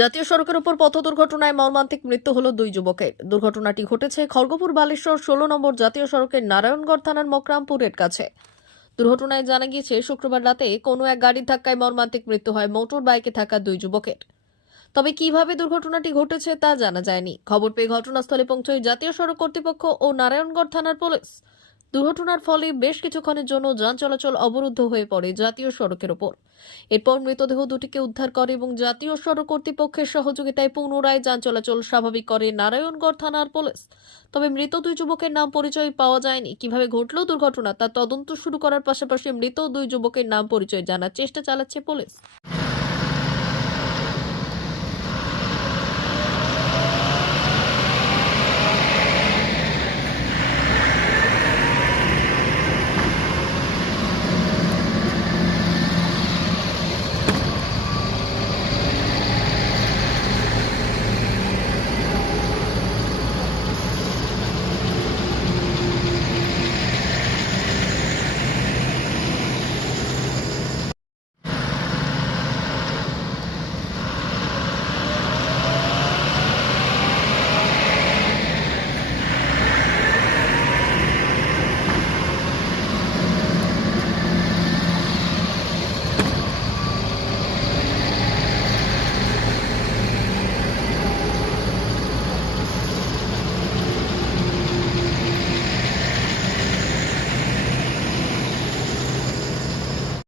জাতীয় সড়কের উপর পথ দুর্ঘটনায় মর্মান্তিক মৃত্যু হল দুই যুবকের। দুর্ঘটনাটি ঘটেছে খড়গপুর বালেশ্বর ষোলো নম্বর জাতীয় সড়কের নারায়ণগড় থানার মকরামপুরের কাছে। দুর্ঘটনায় জানা গিয়েছে, শুক্রবার রাতে কোনো এক গাড়ির ধাক্কায় মর্মান্তিক মৃত্যু হয় মোটর বাইকে থাকা দুই যুবকের। তবে কীভাবে দুর্ঘটনাটি ঘটেছে তা জানা যায়নি। খবর পেয়ে ঘটনাস্থলে পৌঁছয় জাতীয় সড়ক কর্তৃপক্ষ ও নারায়ণগড় থানার পুলিশ। দুর্ঘটনার ফলে বেশ কিছুক্ষণের জন্য যান চলাচল অবরুদ্ধ হয়ে পড়ে জাতীয় সড়কের ওপর। এরপর মৃতদেহ দুটিকে উদ্ধার করে এবং জাতীয় সড়ক কর্তৃপক্ষের সহযোগিতায় পুনরায় যান চলাচল স্বাভাবিক করে নারায়ণগড় থানার পুলিশ। তবে মৃত দুই যুবকের নাম পরিচয় পাওয়া যায়নি। কীভাবে ঘটল দুর্ঘটনা তা তদন্ত শুরু করার পাশাপাশি মৃত দুই যুবকের নাম পরিচয় জানার চেষ্টা চালাচ্ছে পুলিশ।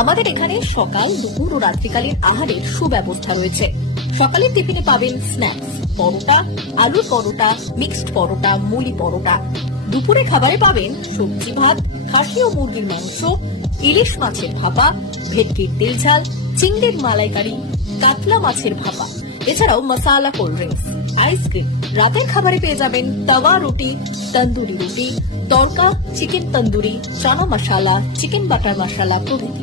আমাদের এখানে সকাল, দুপুর ও রাত্রিকালীন আহারের সুব্যবস্থা রয়েছে। সকালের টিফিনে পাবেন স্ন্যাক্স পরোটা, আলুর পরোটা মিক্সড পরোটা, মুলি পরোটা। দুপুরে খাবারে পাবেন সবজি ভাত, খাসি ও মুরগির মাংস, ইলিশ মাছের ভাপা, ভেটকির তেল ঝাল, চিংড়ির মালাইকারি, কাতলা মাছের ভাপা। এছাড়াও মশালা কোল্ড ড্রিঙ্কস, আইসক্রিম। রাতের খাবারে পেয়ে যাবেন তাওয়া রুটি, তন্দুরি রুটি tadka chicken tandoori, chana masala, chicken butter masala প্রভৃতি।